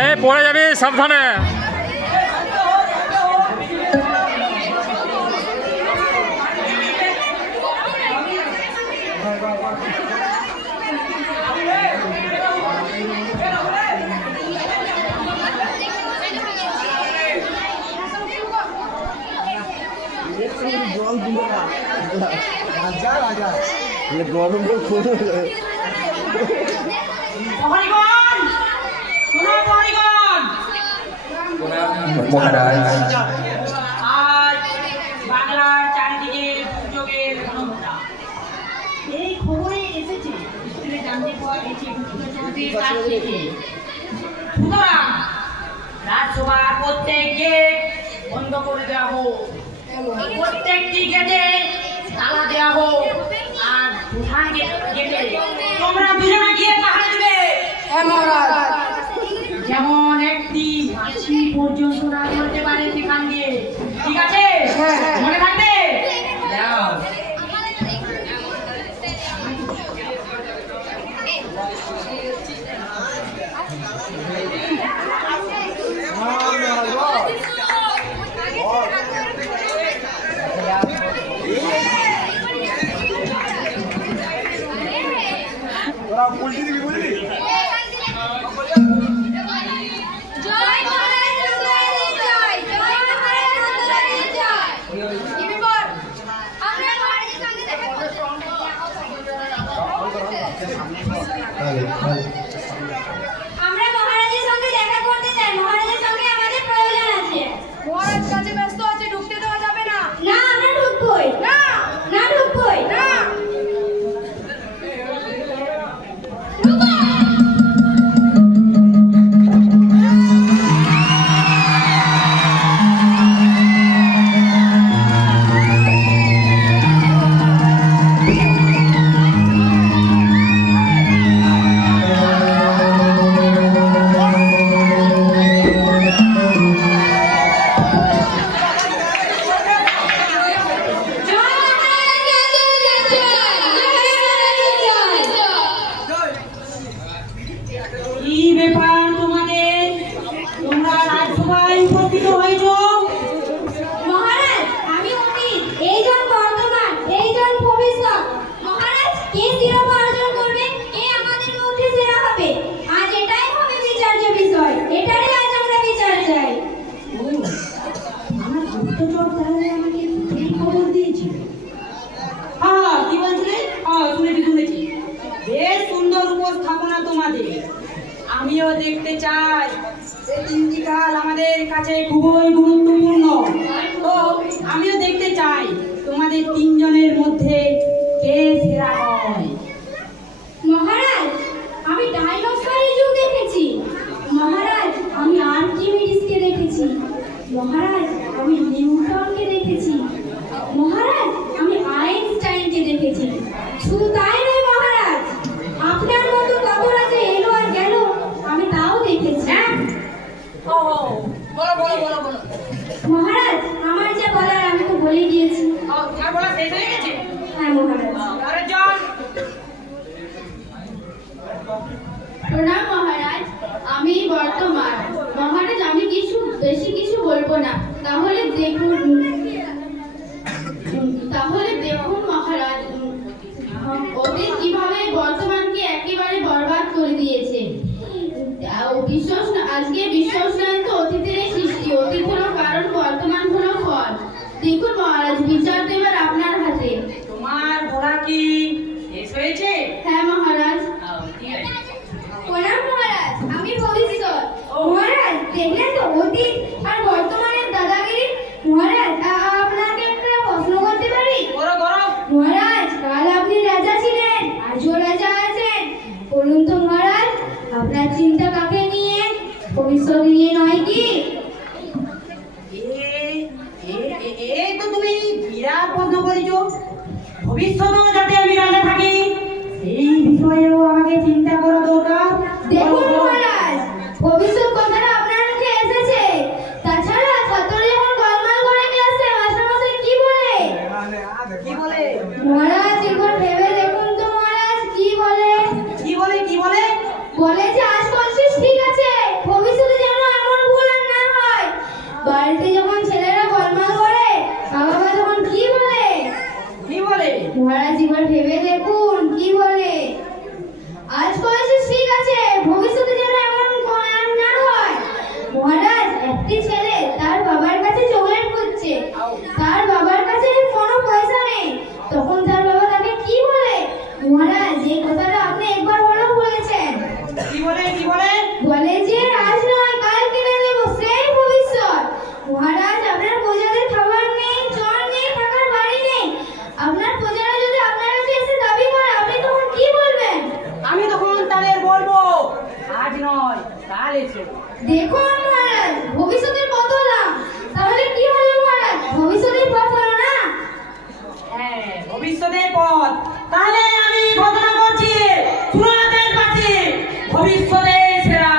এই পড়ে যাবি, সাবধানে। গরম বাংলার চারিদিকে দুর্যোগের ঘনঘটা। এই খবরে এসেছে, জানতে পাওয়া গেছে সুতরাং রাজসভার প্রত্যেক গেট বন্ধ করে দেওয়া হোক, প্রত্যেকটি গেটে তালা দেওয়া হোক, আর প্রধান গেটে তোমরা দুজনে গিয়ে পাহারা দিবে। যেমন একটি মাছি পর্যন্ত না করতে পারে সেখান দিয়ে, ঠিক আছে? মনে থাকবে। আমরা মহারাজের সঙ্গে দেখা করতে চাই। মহারাজের সঙ্গে আমাদের প্রয়োজন আছে। মহারাজ কাজে ব্যস্ত আছে, ঢুকতে দেওয়া যাবে না। না, আমরা ঢুকবোই। না, না ঢুকবোই। না। কি ব্যাপার তোমাদের? তোমরা রাজসভায় উপস্থিত হয়েছো? মহারাজ, আমি অতীত, এইজন বর্তমান, এইজন ভবিষ্যৎ। মহারাজ, কে শিরোপা অর্জন করবে, কে আমাদের মধ্যে সেরা হবে, আজ এটাই হবে বিচার্য বিষয়। এটারই আজ আমরা বিচার চাই। আমার গুপ্তচর তাহলে আমাকে এই খবর দিয়েছিল। হ্যাঁ, কি বলছিলে? শুনেছি। বেশ সুন্দর উপস্থাপনা তোমাদের। আমিও দেখতে চাই। এই তিনটি কাল আমাদের কাছে খুবই গুরুত্বপূর্ণ। তো আমিও দেখতে চাই তোমাদের তিনজনের মধ্যে কে সেরা হয়। মহারাজ, আমি ডাইনোসরের যুগ দেখেছি। মহারাজ, আমি আর্কিমিডিসকে দেখেছি। মহারাজ, আমি নিউটনকে দেখেছি। মহারাজ, আমি আইনস্টাইনকে দেখেছি। শুধু তাই নয় মহারাজ, আপনার মতো কত রাজা এলো আর গেল, আমি তাও দেখেছি। বলো। মহারাজ, আমার যা বলার আমি তো বলে দিয়েছি। তোমার বলা শেষ হয়ে গেছে? হ্যাঁ মহারাজ। আরে চল। প্রণাম মহারাজ, আমি বর্তমান। মহারাজ, আমি বেশি কিছু বলবো না। তাহলে দেখুন মহারাজ, অতীত কিভাবে বর্তমানকে একেবারে বরবাদ করে দিয়েছে। আজকে বিশ্বস্নান তো অতীতের সৃষ্টি। অতীত হলো কারণ, বর্তমান হলো ফল। দেখুন মহারাজ, বিচার দেবার আপনার হাতে। তোমার বলা কি শেষ হয়েছে? হ্যাঁ মহারাজ। ঠিক আছে। প্রণাম মহারাজ, আমি ভবিষ্যৎ। মহারাজ, দেখলেন তো অতীত আর বর্তমানের দাদাগিরি। মহারাজ, আপনাকে একটা প্রশ্ন করতে পারি? করো। মহারাজ, কাল আপনি রাজা ছিলেন, আজও রাজা আছেন। বলুন তো মহারাজ, আপনার চিন্তা কাকে নিয়ে? ভবিষ্যৎ নিয়ে নয় কি? এই তো তুমি বিরাট প্রশ্ন করেছো। ভবিষ্যতেও যাতে আমি রাজা থাকি এই বিষয়েও আমাকে চিন্তা করা দরকার। দেখুন মহারাজ, ভবিষ্যৎ কথাটা আপনার মুখে এসেছে। তাছাড়া ছাত্র যখন গোলমাল করে ক্লাসে মাস্টারমশাই কি বলে? কি বলে? মহারাজ, একবার ভেবে দেখুন তো মহারাজ কি বলে? কি বলে? নয়, কাল এসো। দেখুন মহারাজ, ভবিষ্যতের পথ হলাম, তাহলে কি হলো মহারাজ? ভবিষ্যতের পথ হলো না? হ্যাঁ, ভবিষ্যতের পথ। তাহলে আমি ঘোষণা করছি, সুরাতের কাছে ভবিষ্যতের সেরা।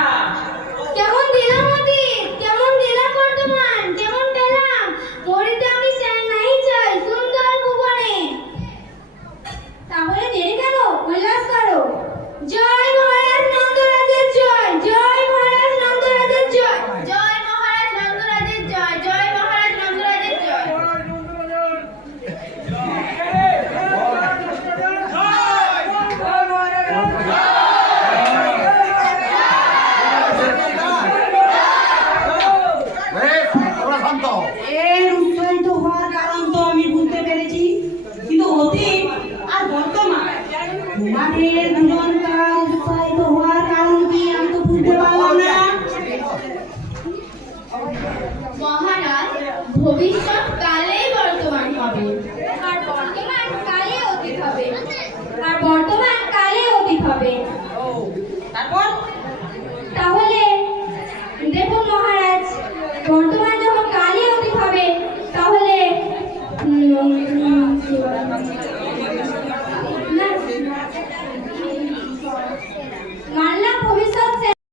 কেমন দিলাম মতি, কেমন দিলাম বর্তমান, কেমন পেলাম? মরিতে আমি চাই নাই চাই সুন্দর ভুবনে। তাহলে দেরি কেন, উল্লাস করো। জয় মহারাজ নন্দরাজের জয়, জয় মহারাজ নন্দরাজের জয়। জয় মহারাজ নন্দরাজের জয়, জয় মহারাজ নন্দরাজের জয়। তোমরা শান্ত হও। এর উৎসাহিত হওয়ার কারণ তো আমি বুঝতে পেরেছি, কিন্তু অতীত আর বর্তমান তোমাদের দুজনকার উৎসাহিত হওয়ার কারণ কি আমি তো বুঝতে পারলাম না। মহারাজ, ভবিষ্যৎ কালেই বর্তমান হবে। আর বর্তমান কালে অতীত হবে, আর বর্তমান কালে অতীত হবে। ও, তারপর